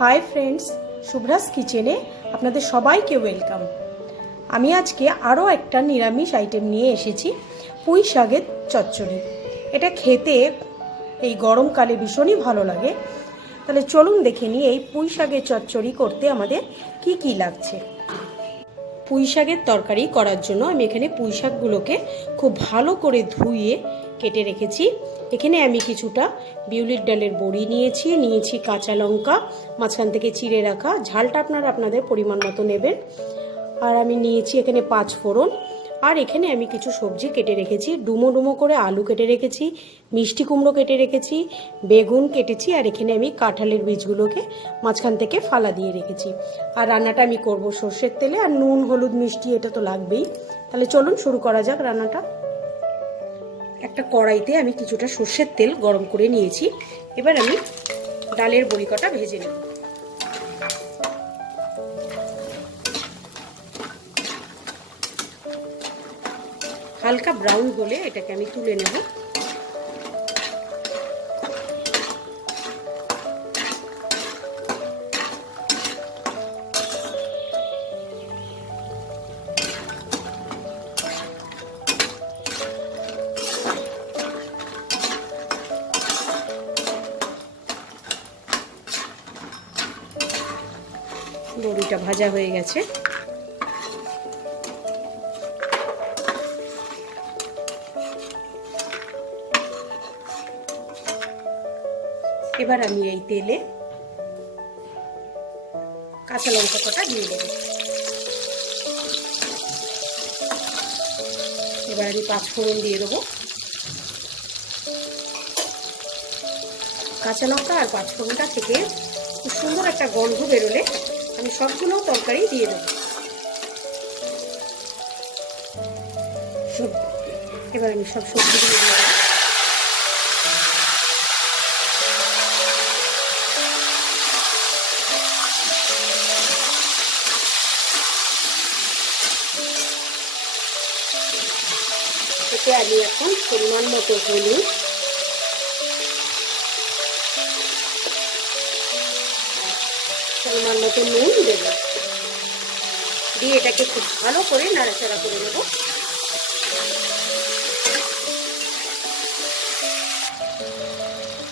Hi friends, শুভ্রাস কিচেনে আপনাদের সবাইকে ওয়েলকাম। আমি আজকে আরও একটা নিরামিষ আইটেম নিয়ে এসেছি, পুঁই শাকের চচ্চড়ি। এটা খেতে এই গরমকালে ভীষণই ভালো লাগে। তাহলে চলুন দেখে নিই এই পুঁই শাকের চচ্চড়ি করতে আমাদের কি কি লাগছে। পুঁই শাকের তরকারি করার জন্য আমি এখানে পুঁই শাকগুলোকে খুব ভালো করে ধুয়ে কেটে রেখেছি। এখানে আমি কিছুটা বিউলির ডালের বড়ি নিয়েছি কাঁচা লঙ্কা মাঝখান থেকে চিড়ে রাখা, ঝালটা আপনারা আপনাদের পরিমাণ মতো নেবেন। আর আমি নিয়েছি এখানে 5 ফোড়ন। আর এখানে আমি কিছু সবজি কেটে রেখেছি, ডুমো ডুমো করে আলু কেটে রেখেছি, মিষ্টি কুমড়ো কেটে রেখেছি, বেগুন কেটেছি। আর এখানে আমি কাঁঠালের বীজগুলোকে মাঝখান থেকে ফালা দিয়ে রেখেছি। আর রান্নাটা আমি করব সর্ষের তেলে, আর নুন হলুদ মিষ্টি এটা তো লাগবেই। তাহলে চলুন শুরু করা যাক রান্নাটা। একটা কড়াইতে আমি কিছুটা সর্ষের তেল গরম করে নিয়েছি। এবার আমি ডালের বড়ি কটা ভেজে নেব। হালকা ব্রাউন হলে এটাকে আমি তুলে নেব। বড়িটা ভাজা হয়ে গেছে। এবার আমি এই তেলে কাঁচা লঙ্কা কটা দিয়ে দেব। এবার আমি 5 ফোড়ন দিয়ে দেবো। কাঁচা লঙ্কা আর 5 ফোড়নটা থেকে খুব সুন্দর একটা গন্ধ বেরোলে আমি সবগুলো তরকারি দিয়ে দেবো। এবার আমি সব সবজিগুলো দিয়ে দেবো। এতে আমি এখন পরিমাণ মতো হলুদ, পরিমাণ মতো নুন দেব, দিয়ে এটাকে খুব ভালো করে নাড়াচাড়া করে নেব।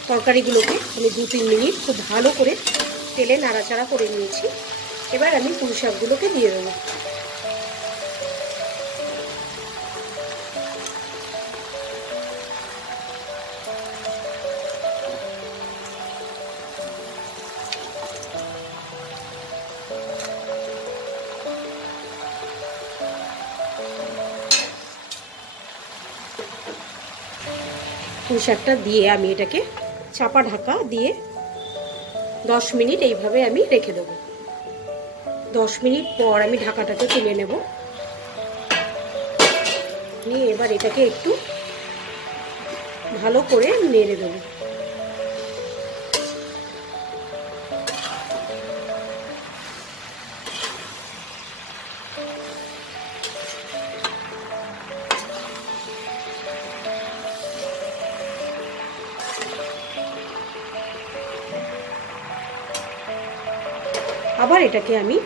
তরকারিগুলোকে আমি 2-3 মিনিট খুব ভালো করে তেলে নাড়াচাড়া করে নিয়েছি। এবার আমি পুঁই শাকগুলোকে দিয়ে দেবো। পুঁই শাকটা দিয়ে আমি এটাকে চাপা ঢাকা দিয়ে 10 মিনিট এইভাবে আমি রেখে দেব। 10 মিনিট পর আমি ঢাকাটাকে তুলে নেব। নিয়ে এবার এটাকে একটু ভালো করে নেড়ে দেব। আবার এটাকে আমি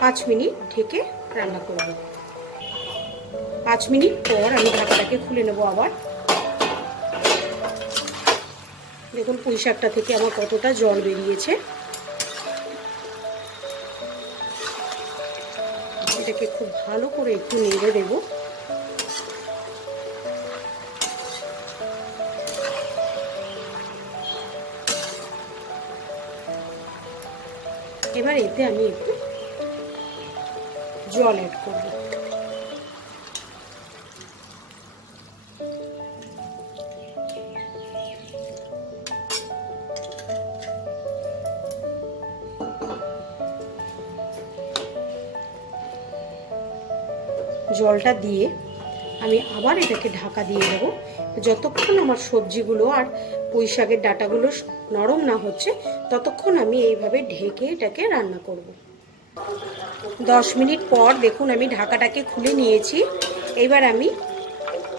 5 মিনিট ঢেকে রান্না করব। 5 মিনিট পর আমি ঢাকাটাকে খুলে নেব। আবার দেখুন পুঁই শাকটা থেকে আমার কতটা জল বেরিয়েছে। এটাকে খুব ভালো করে একটু নেড়ে দেব। এবার এতে আমি একটু জল অ্যাড করব। জলটা দিয়ে আমি আবার এটাকে ঢাকা দিয়ে দেব। যতক্ষণ আমার সবজিগুলো আর পুঁই শাকের ডাঁটাগুলো নরম না হচ্ছে ততক্ষণ আমি এইভাবে ঢেকে এটাকে রান্না করব। 10 মিনিট পর দেখুন আমি ঢাকাটাকে খুলে নিয়েছি। এবার আমি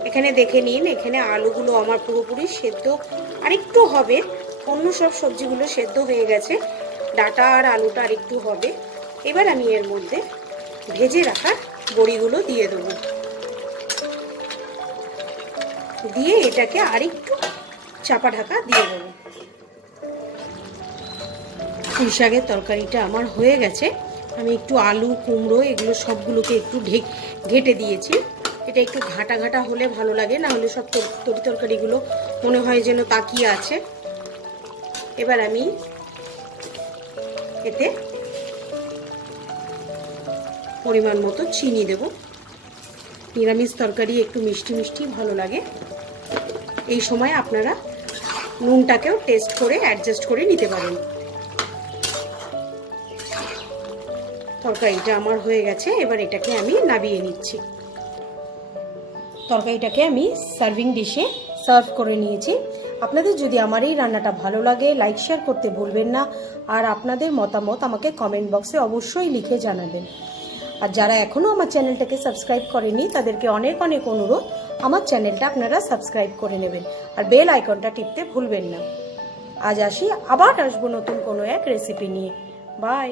এখানে দেখে নিন, এখানে আলুগুলো আমার পুরোপুরি সেদ্ধ, আর একটু হবে, অন্য সব সবজিগুলো সেদ্ধ হয়ে গেছে। ডাঁটা আর আলুটা আর একটু হবে। এবার আমি এর মধ্যে ভেজে রাখা বড়িগুলো দিয়ে দেবো, দিয়ে এটাকে আরেকটু চাপা ঢাকা দিয়ে দেবো। পুঁই শাকের তরকারিটা আমার হয়ে গেছে। আমি একটু আলু কুমড়ো এগুলো সবগুলোকে একটু ঘেটে দিয়েছি। এটা একটু ঘাটা ঘাটা হলে ভালো লাগে, না হলে সব তরকারিগুলো মনে হয় যেন তাকিয়ে আছে। এবার আমি এতে পরিমাণ মতো চিনি দেব। নিরামিষ তরকারি একটু মিষ্টি মিষ্টি ভালো লাগে। এই সময় আপনারা নুনটাকেও টেস্ট করে অ্যাডজাস্ট করে নিতে পারেন। তরকারিটা আমার হয়ে গেছে, এবার এটাকে আমি নামিয়ে নিচ্ছি। তরকারিটাকে আমি সার্ভিং ডিশে সার্ভ করে নিয়েছি। আপনাদের যদি আমার এই রান্নাটা ভালো লাগে লাইক শেয়ার করতে ভুলবেন না, আর আপনাদের মতামত আমাকে কমেন্ট বক্সে অবশ্যই লিখে জানাবেন। আর যারা এখনও আমার চ্যানেলটাকে সাবস্ক্রাইব করেনি তাদেরকে অনেক অনেক অনুরোধ, আমার চ্যানেলটা আপনারা সাবস্ক্রাইব করে নেবেন আর বেল আইকনটা টিপতে ভুলবেন না। আজ আসি, আবার আসবো নতুন কোনো এক রেসিপি নিয়ে। বাই।